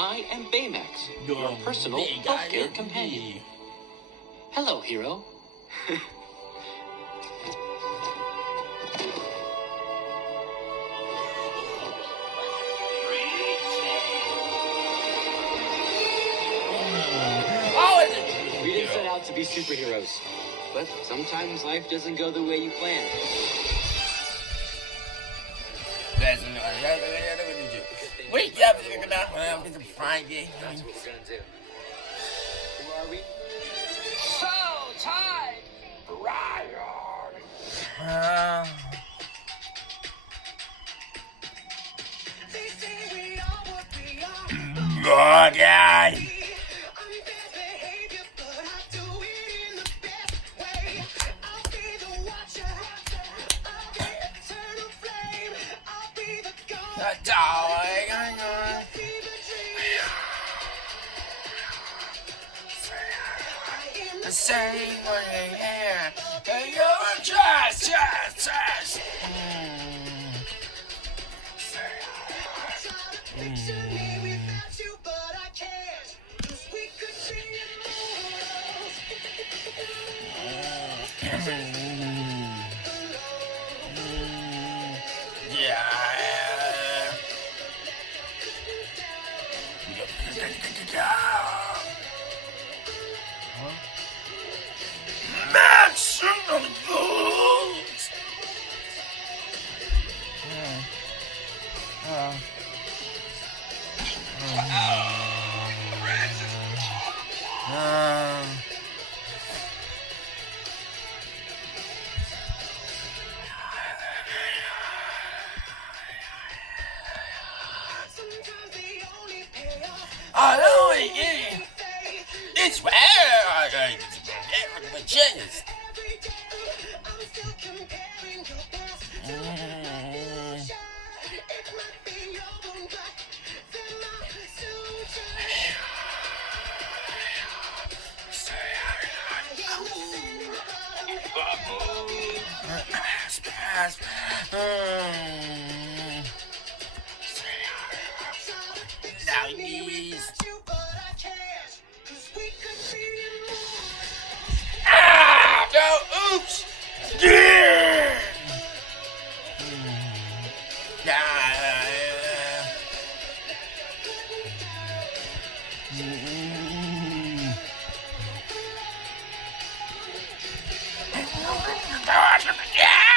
I am Baymax, your personal healthcare companion. Hello, hero. We didn't set out to be superheroes, but sometimes life doesn't go the way you plan. Wake up, it's Friday. That's what we're gonna do. Who are we? So tired, Ryan. Oh, God. Say what you hear, and you're just. Maximum foods. It's where I get my genius. Oops! Yeah! Yeah!